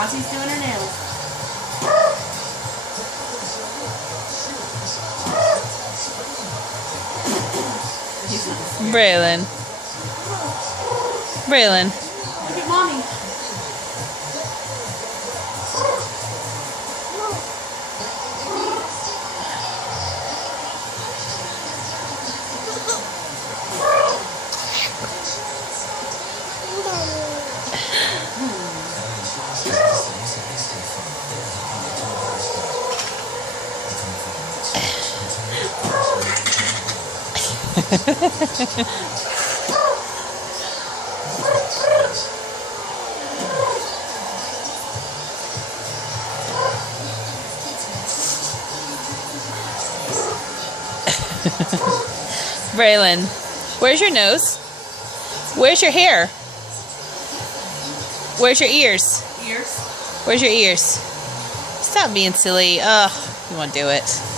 Ozzy's doing her nails. Braelon. Braelon. Look at mommy. Braelon, where's your nose? Where's your hair? Where's your ears? Ears. Where's your ears? Stop being silly. Ugh, you won't do it.